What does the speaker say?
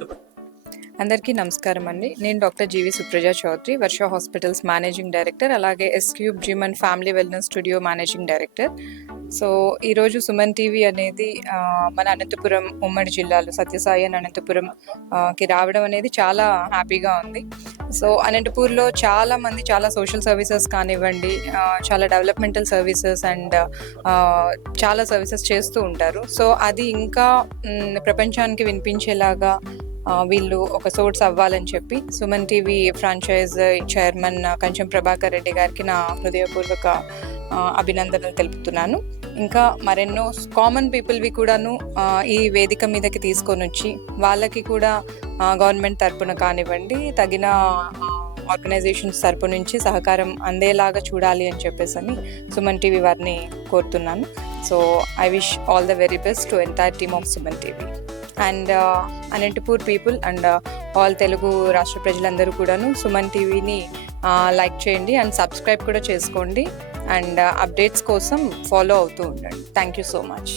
చెప్పండి. అందరికీ నమస్కారం అండి. నేను డాక్టర్ జీవి సుప్రజ చౌదరి, వర్ష హాస్పిటల్స్ మేనేజింగ్ డైరెక్టర్, అలాగే S Cube gym and family wellness studio managing director. So ఈరోజు సుమన్ టీవీ అనేది మన అనంతపురం ఉమ్మడి జిల్లాలో సత్యసాయి అండ్ అనంతపురం కి రావడం అనేది చాలా హ్యాపీగా ఉంది. సో అనంతపూర్లో చాలా మంది చాలా సోషల్ సర్వీసెస్ కానివ్వండి, చాలా డెవలప్మెంటల్ సర్వీసెస్ అండ్ చాలా సర్వీసెస్ చేస్తూ ఉంటారు. సో అది ఇంకా ప్రపంచానికి వినిపించేలాగా వీళ్ళు ఒక సోర్స్ అవ్వాలని చెప్పి Suman TV franchise chairman Kanchem Prabhakar Reddy గారికి నా హృదయపూర్వక అభినందనలు తెలుపుతున్నాను. ఇంకా మరెన్నో కామన్ పీపుల్వి కూడాను ఈ వేదిక మీదకి తీసుకొని వచ్చి వాళ్ళకి కూడా గవర్నమెంట్ తరపున కానివ్వండి, తగిన ఆర్గనైజేషన్స్ తరపు నుంచి సహకారం అందేలాగా చూడాలి అని చెప్పేసి సుమన్ టీవీ వారిని కోరుతున్నాను. So I wish all the very best to entire team of Suman TV and Anantapur people and all Telugu రాష్ట్ర ప్రజలందరూ కూడాను సుమన్ టీవీని లైక్ చేయండి అండ్ సబ్స్క్రైబ్ కూడా చేసుకోండి అండ్ అప్డేట్స్ కోసం ఫాలో అవుతూ ఉండండి. Thank you so much.